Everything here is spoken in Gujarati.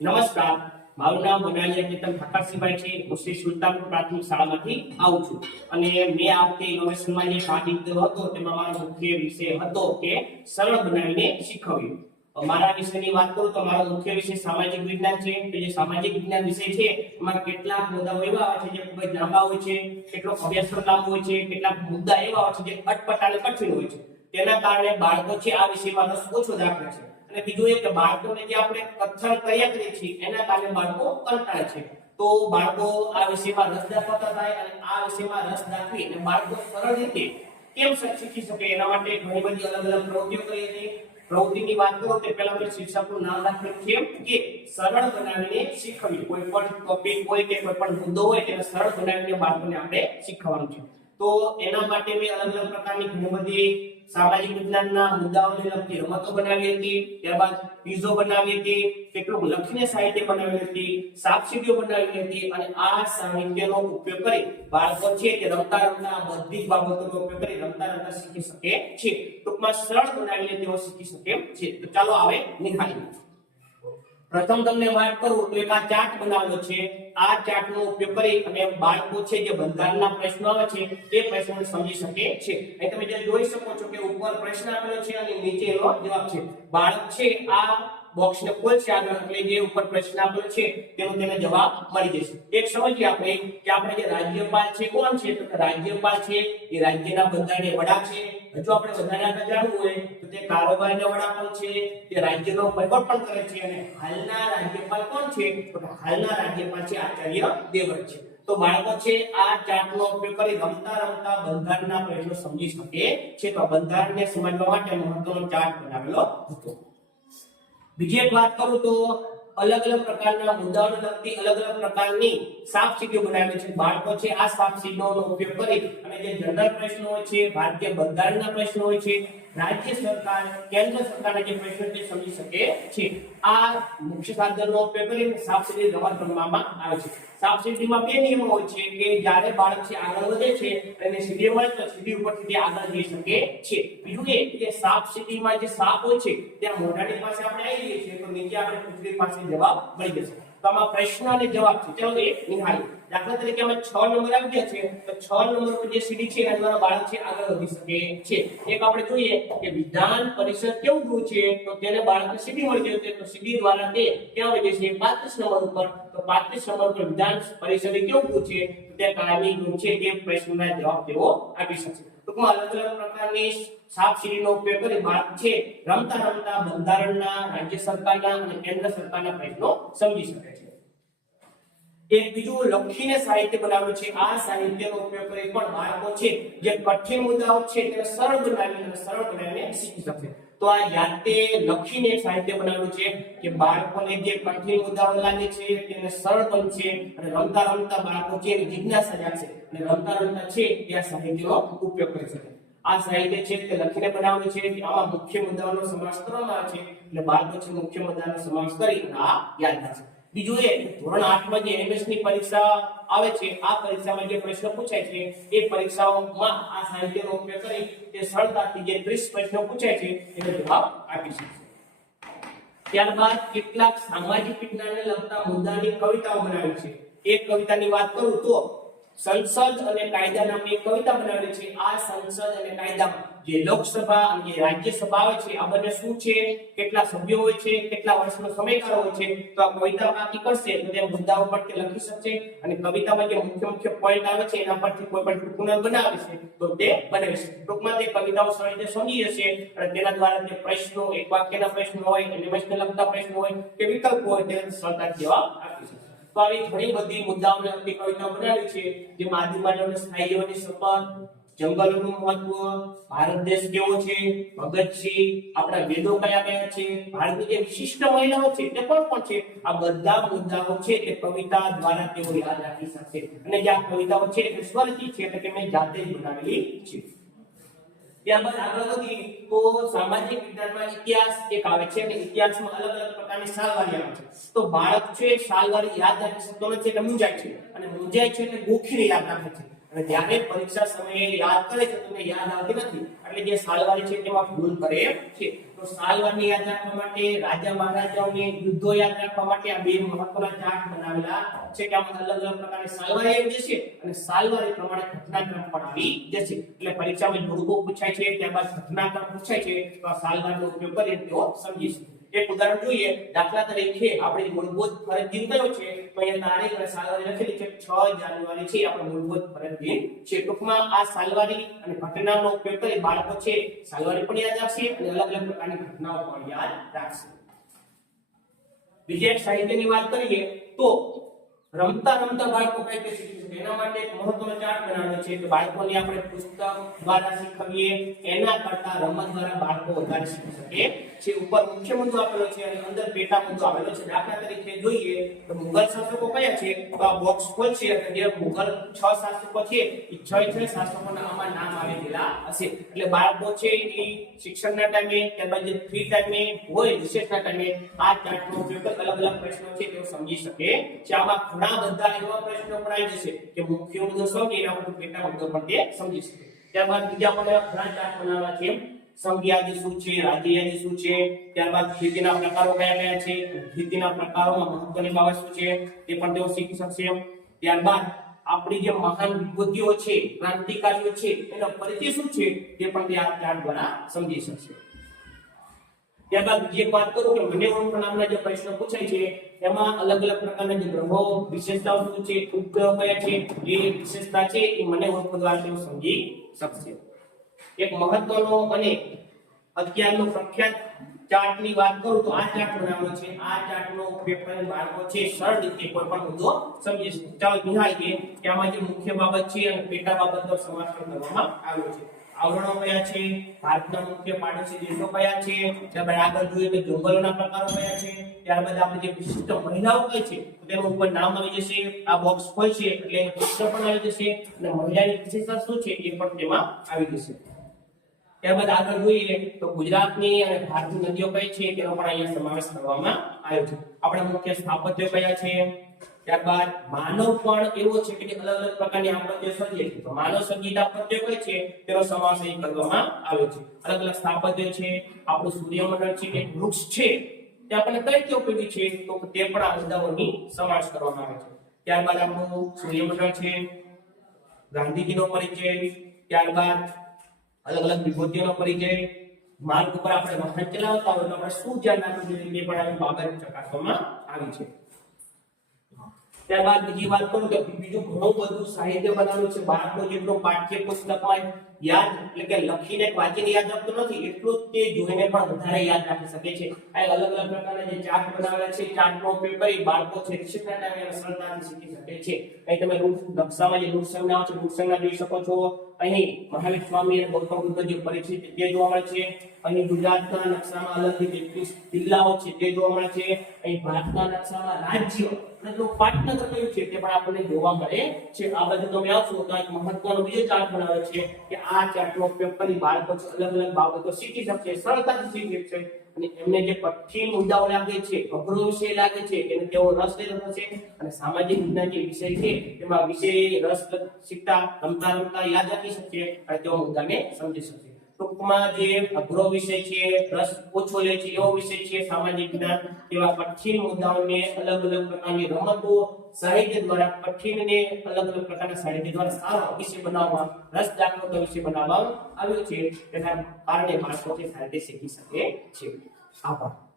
નમસ્કાર, મારું નામ બનાલિયા કેતન ઠાકરસિંહભાઈ છે. હું શ્રી સુલતાનપુર પ્રાથમિક શાળામાંથી આવું છું અને મેં આ વખતે ઇનોવેશનમાં જે પાઠ લીધો હતો તેમાં મારો મુખ્ય વિષય હતો કે સરળ બનાવીને શીખવ્યું. મારા વિષયની વાત કરું તો મારો મુખ્ય વિષય સામાજિક વિજ્ઞાન છે. તો જે સામાજિક વિજ્ઞાન વિષય છે એમાં કેટલાક મુદ્દાઓ એવા આવે છે જે ખૂબ જ લાંબા હોય છે, કેટલોક અભ્યાસક્રમ લાંબો હોય છે, કેટલાક મુદ્દા એવા હોય છે જે અટપટા અને કઠિન હોય છે. તેના કારણે બાળકો છે આ વિષયમાં રસ ઓછો દાખવે છે. અને બીજું એ કે બાળકોને જે આપણે કથન કર્યા કરીએ છીએ એના કારણે બાળકો કંટાળે છે. તો બાળકો આ વિષયમાં રસ દાખવતા થાય અને આ વિષયમાં રસ દાખવી અને બાળકો સરળ રીતે કેમ શીખી શકે એના માટે ઘણી બધી અલગ અલગ પ્રવૃત્તિઓ કરી હતી. પ્રવૃત્તિની વાત કરું તે પહેલા મેં શિક્ષકનું નામ રાખેલું છે કે સરળ બનાવીને શીખવવી. કોઈ પણ ટોપિક હોય કે કોઈ પણ મુદ્દો હોય તેને સરળ બનાવીને બાળકોને આપણે શીખવવાનું છે. તો એના માટે મેં અલગ અલગ પ્રકારની ઘણી બધી સામાજિક વિજ્ઞાનના મુદ્દાઓને લગતી રમતો બનાવી હતી, ત્યારબાદ ક્વિઝો બનાવી હતી, કેટલુંક લખીને સાહિત્ય બનાવી હતી, સાપસીડીઓ બનાવી હતી અને આ સાહિત્યનો ઉપયોગ કરી બાળકો છે તે રમતા રમતા બધી જ બાબતોનો ઉપયોગ કરી રમતા રમતા શીખી શકે છે. ટૂંકમાં સરળ બનાવીને તેઓ શીખી શકે છે. તો ચાલો આવે નિહાળીએ. પ્રથમ તમને વાત કરું તો એક આ ચાર્ટ બનાવેલો છે. આ ચાર્ટનો ઉપયોગ કરી અને બાળકો છે જે બંધારણના પ્રશ્નો આવે છે તે પ્રશ્નોને સમજી શકે છે. અહીં તમે જે જોઈ શકો છો કે ઉપર પ્રશ્ન આપેલો છે અને નીચે એનો જવાબ છે. બાળક છે આ બોક્સને ખોલશે આગળ એટલે જે ઉપર પ્રશ્ન આપેલો છે તેનો તેને જવાબ મળી જશે. એક સમજીએ આપણે કે આપણે જે રાજ્યપાલ છે કોણ છે? તો રાજ્યપાલ છે એ રાજ્યના બંધારણીય વડા છે. જો આપણે બંધારણ જાણવું હોય તો તે કારોબારના વડા પણ છે, તે રાજ્યનો વહીવટ પણ કરે છે અને હાલના રાજ્યપાલ કોણ છે? તો હાલના રાજ્યપાલ છે આચાર્ય દેવવ્રત છે. તો બાળકો છે આ ચાર્ટનો ઉપયોગ કરી રમતા રમતા બંધારણના પ્રશ્નો સમજી શકે છે. તો બંધારણને સમજવા માટે મહત્વનો ચાર્ટ બનાવેલો હતો. બીજી એક વાત કરું તો અલગ અલગ પ્રકારના મુદ્દાઓને લગતી અલગ અલગ પ્રકારની સાપસીડીઓ બનાવેલી છે. બાળકો છે આ સાપસીડીઓનો ઉપયોગ કરી અને જે જનરલ પ્રશ્નો હોય છે, ભારતીય બંધારણના પ્રશ્નો હોય છે, રાજ્ય સરકાર, કેન્દ્ર સરકારના જે પ્રશ્નો તે સમજી શકે છે. આ મુખ્ય સાધનનો ઉપયોગ કરીને સાપસીડી રમત રમવામાં આવે છે. સાપસીડીમાં બે નિયમો હોય છે કે જ્યારે બાળક છે આગળ વધે છે અને સીડી મળે તો સીડી ઉપરથી તે આગળ જઈ શકે છે. બીજું એ કે સાપસીડીમાં જે સાપ હોય છે ત્યાં મોઢાની પાસે આપણે આવી જઈએ છીએ તો નીચે આપણે પૂંછડી પાસે જવાબ મળી જશે. તો આમાં પ્રશ્ન અને જવાબ છે. ચાલો એ નિહાળીએ. દાખલા તરીકે અમે 6 નંબર આવી ગયા છે તો 6 નંબર પર જે સીડી છે એના દ્વારા બાળક છે આગળ વધી શકે છે. એક આપણે જોઈએ કે વિધાન પરિષદ કેવું ગૃહ છે? તો તેને બાળકને સીડી મળી જશે તો સીડી દ્વારા તે ક્યાં વધી જશે? 35 નંબર ઉપર. તો 35 નંબર પર વિધાન પરિષદે કેવું ગૃહ છે? તો તે કાયમી ગૃહ છે. એ પ્રશ્નના જવાબ તેઓ આપી શકશે. ટૂંકમાં અલગ અલગ પ્રકારની સાપસીડીનો ઉપયોગ કરી બાળક છે રમતા રમતા બંધારણના, રાજ્ય સરકારના અને કેન્દ્ર સરકારના પ્રશ્નો સમજી શકે છે. એક બીજું લખીને સાહિત્ય બનાવેલું છે. આ સાહિત્યનો ઉપયોગ કરી પણ બાળકો છે જે કઠિન મુદ્દાઓ છે તેને સરળ બનાવીને શીખી શકશે. તો આ જાતે લખીને સાહિત્ય બનાવેલું છે કે બાળકોને જે કઠિન મુદ્દાઓ લાગે છે તેને સરળ બનશે અને રમતા રમતા બાળકો છે જિજ્ઞાસા જાગશે અને રમતા રમતા છે તે આ સાહિત્યનો ઉપયોગ કરી શકે. આ સાહિત્ય છે તે લખીને બનાવેલું છે કે આમાં મુખ્ય મુદ્દાઓનો સમાવેશ કરવામાં આવે છે એટલે બાળકો છે મુખ્ય મુદ્દાનો સમાવેશ કરી આ યાદ રાખશે. બીજું એ ધોરણ 8 માં જે એમએસ ની પરીક્ષા આવે છે આ પરીક્ષામાં જે પ્રશ્ન પૂછાય છે એ પરીક્ષાઓમાં આ સાહિત્યનો ઉપયોગ કરી તે સરળતાથી જે 30 પ્રશ્નો પૂછાય છે એનો જવાબ આપી શકશે. ત્યારબાદ કેટલાક સામાજિક વિજ્ઞાનને લગતા મુદ્દાની કવિતાઓ બનાવી છે. એક કવિતાની વાત કરું તો સંસદ અને કાયદા નામની એક કવિતા બનાવેલી છે. આ સંસદ અને કાયદામાં જે લોકસભા અને જે રાજ્યસભા આવે છે આ બંને શું છે, કેટલા સભ્યો હોય છે, કેટલા વર્ષનો સમયગાળો હોય છે. તો આ કવિતા બાકી કરશે તો તે મુદ્દાઓ પર તે લખી શકશે અને કવિતામાં જે મુખ્ય પોઈન્ટ આવે છે એના પરથી કોઈ પણ ટૂંકું બનાવે છે તો તે બનાવી શકે. ટૂંકમાં તે કવિતાઓ સરળ રીતે સમજી જશે અને તેના દ્વારા તે પ્રશ્નો, એક વાક્યના પ્રશ્નો હોય, એનિમેશનને લગતા પ્રશ્નો હોય કે વિકલ્પ હોય તેને સરળતાથી જવાબ આપી શકશે. તો આવી ઘણી બધી મુદ્દાઓને લગતી કવિતાઓ બનાવી છે જેમાં આદિમાનવને સ્થાયી જીવનની શપથ, જંગલોનું મહત્વ, ભારત દેશ કેવો છે, ભગતસિંહ, આપણા વેદો કયા કયા છે, ભારતની જે વિશિષ્ટ મહિલાઓ છે તે કોણ છે, આ બધા મુદ્દાઓ છે તે કવિતા દ્વારા તેઓ યાદ રાખી શકશે. અને જે આ કવિતાઓ છે તે સ્વરચિત છે એટલે કે મેં જાતે જ બનાવેલી છે. ત્યારબાદ આગળ વધી તો સામાજિક વિજ્ઞાનમાં ઇતિહાસ એક આવે છે અને ઇતિહાસમાં અલગ અલગ પ્રકારની સાલવારી આવે છે. તો બાળક છે સાલવારી યાદ રાખી શકતો નથી એટલે મૂંઝાય છે અને મૂંઝાય છે એટલે ગોખીને યાદ રાખે છે અને જ્યારે પરીક્ષા સમયે યાદ કરે છે તો યાદ આવતી નથી એટલે જે સાલવારી છે તેમાં ભૂલ કરે છે. તો સાલવારને યાદ રાખવા માટે, રાજા મહારાજાઓને યુદ્ધો યાદ રાખવા માટે આ બે મહત્વના ચાર્ટ બનાવેલા છે કે આમાં અલગ અલગ પ્રકારની સાલવારી આવી જશે અને સાલવારી પ્રમાણે ઘટનાક્રમ પણ આવી જશે. એટલે પરીક્ષામાં જોડકો પૂછાય છે, ત્યારબાદ ઘટનાક્રમ પૂછાય છે, તો આ સાલવારનો ઉપયોગ કરીને તેઓ સમજી શકે. એક ઉદાહરણ જોઈએ. દાખલા તરીકે આપણી મૂળભૂત ફરજ દિન કયો છે? તો અહીંયા તારીખ અને સાલવારી લખેલી છે. 6 જાન્યુઆરી છે આપણો મૂળભૂત ફરજ દિન છે. ટૂંકમાં આ સાલવારી અને ઘટનાનો ઉપયોગ કરી બાળકો છે સાલવારી પણ યાદ રાખશે અને અલગ અલગ પ્રકારની ઘટનાઓ પણ યાદ રાખશે. બીજા એક સાહિત્યની વાત કરીએ તો રમતા રમતા બાળકો કઈ કઈ શીખી શકે એના માટે એક મહત્વનો ચાર્ટ બનાવેલો છે કે બાળકોને આપણે પુસ્તક દ્વારા શીખવીએ એના કરતા રમત દ્વારા બાળકો વધારે શીખી શકે છે. ઉપર મુખ્ય મુદ્દો આપેલો છે અને અંદર પેટા મુદ્દો આપેલો છે. દાખલા તરીકે જોઈએ તો મુગલ શાસકો કયા છે? તો આ બોક્સ ખોલશે અને જે મુગલ 6 શાસકો છે એ 6 શાસકોના આમાં નામ આવેલા હશે. એટલે બાળકો છે એ શિક્ષણના ટાઈમે ત્યારબાદ જે ફ્રી ટાઈમે હોય વિશેષના ટાઈમે આ ચાર્ટનો ઉપયોગ કરી અલગ અલગ પ્રશ્નો છે તેઓ સમજી શકે છે. આમાં ઘણા બધા એવા પ્રશ્નો પણ આવી જશે કે મુખ્ય મુદ્દો સમજી એના પરથી પેટા મુદ્દો પણ તે સમજી શકે. ત્યારબાદ બીજા પણ એવા ઘણા ચાર્ટ બનાવવા છે. સંઘયાદી શું છે, રાજ્યયાદી શું છે, ત્યારબાદ ખેતીના પ્રકારો કયા કયા છે, ખેતીના પ્રકારોમાં મહત્વની બાબત શું છે તે પણ તેઓ શીખી શકશે. ત્યારબાદ આપણી જે મહાન વિભૂતિઓ છે, ક્રાંતિકારીઓ છે એનો પરિચય શું છે તે પણ તે આ ચાર્ટ દ્વારા સમજી શકશે. ત્યારબાદ બીજી એક વાત કરું કે મને ઓળખો નામના જે પ્રશ્નો પૂછાય છે એમાં અલગ અલગ પ્રકારના જે ગ્રહો વિશેષતાઓ શું છે, ઉપગ્રહો કયા છે, એ વિશેષતા છે એ મને ઓળખો દ્વારા તેઓ સમજી શકશે. એક મહત્વનો અને અત્યારનો પ્રખ્યાત ચાર્ટની વાત કરું તો આ ચાર્ટ બનાવેલો છે. આ ચાર્ટનો ઉપયોગ કરીને બાળકો છે સરળ રીતે કોઈ પણ મુદ્દો સમજી શકે. ચાલો નિહાળીએ કે આમાં જે મુખ્ય બાબત છે અને પેટા બાબતનો સમાવેશ કરવામાં આવ્યો છે. આવરણો કયા છે, ભારતના મુખ્ય પાડોશી દેશો કયા છે, ત્યારબાદ આગળ જોઈએ તો જંગલોના પ્રકારો કયા છે, ત્યારબાદ આપણે જે વિશિષ્ટ મહિલાઓ કઈ છે તો તેનું ઉપર નામ આવી જશે. આ બોક્સ ખોલશે એટલે એનો પ્રશ્ન પણ આવી જશે અને મહિલાની વિશેષતા શું છે એ પણ તેમાં આવી જશે. ત્યારબાદ આગળ જોઈએ તો ગુજરાતની અને ભારતની નદીઓ કઈ છે તેનો પણ અહીંયા સમાવેશ કરવામાં આવ્યો છે. આપણા મુખ્ય સ્થાપત્યો કયા છે, ત્યારબાદ માનવ પણ એવો છે કે અલગ અલગ પ્રકારની આપત્તિઓ સર્જે છે. તો માનવ સર્જિત આપત્તિઓ કઈ છે તેનો સમાવેશ અહીં કરવામાં આવ્યો છે. અલગ અલગ સ્થાપત્યો છે. આપણું સૂર્યમંડળ છે કે વૃક્ષ છે તે આપણને કઈ રીતે ઉપયોગી છે તો તે પણ આ મુદ્દાઓની સમાવેશ કરવામાં આવે છે. ત્યારબાદ આપણું સૂર્યમંડળ છે, ગાંધીજીનો પરિચય, ત્યારબાદ અલગ અલગ વિભૂતિઓનો પરિચય, માર્ગ ઉપર આપણે વાહન ચલાવતા હોય તો આપણે શું ધ્યાન રાખવું જોઈએ તે પણ આવી બાબત ચકાસવામાં આવી છે. ત્યારબાદ બીજી વાત કરું તો બીજું ઘણું બધું સાહિત્ય બનાવેલું છે. બાળકો જેટલું પાઠ્ય પુસ્તકમાં યાદ એટલે કે લખીને વાંચીને યાદ રાખતું નથી એટલું તે જોઈને પણ વધારે યાદ રાખી શકે છે. આ અલગ અલગ પ્રકારના જે ચાર્ટ બનાવેલા છે ચાર્ટનો ઉપયોગ કરી બાળકો છે શિક્ષણના ટાઈમે સરળતાથી શીખી શકે છે. અહીં તમે નકશામાં જે રૂટ સંજ્ઞાઓ છે રૂટ સંજ્ઞા જોઈ શકો છો. અહીં મહાવીર સ્વામી અને ગૌતમ બુદ્ધ જે પરિચિત તે જોવા મળે છે. અહીં ગુજરાતના નકશામાં અલગ જે જિલ્લાઓ છે તે જોવા મળે છે. અહીં ભારતના નકશામાં રાજ્ય અને પાટનગર કયું છે તે પણ આપણને જોવા મળે છે. આ બધું તમે આવશો તો એક મહત્વનો બીજો ચાર્ટ બનાવે છે કે આ ચાર્ટનો ઉપયોગ કરી બાળકો અલગ અલગ બાબતો શીખી શકશે, સરળતાથી શીખી શકશે અને એમને જે કઠિન મુદ્દાઓ લાગે છે, અઘરો વિષય લાગે છે એને તેઓ રસ લેતો થશે અને સામાજિક વિજ્ઞાન જે વિષય છે તેમાં વિષય રસ શીખતા રમતા રમતા યાદ રાખી શકશે અને તેઓ મુદ્દાને સમજી શકશે. ટૂંકમાં જે અઘરો વિષય છે, રસ ઓછો લે છે એવો વિષય છે સામાજિક જ્ઞાન, તેવા કઠિન મુદ્દાઓને અલગ અલગ પ્રકારની રમતો સાહિત્ય દ્વારા કઠિનને અલગ અલગ પ્રકારના સાહિત્ય દ્વારા સારો વિષય બનાવવામાં, રસ દાખવતો વિષય બનાવવામાં આવ્યો છે. તેના કારણે બાળકો સાહિત્ય શીખી શકે છે. આભાર.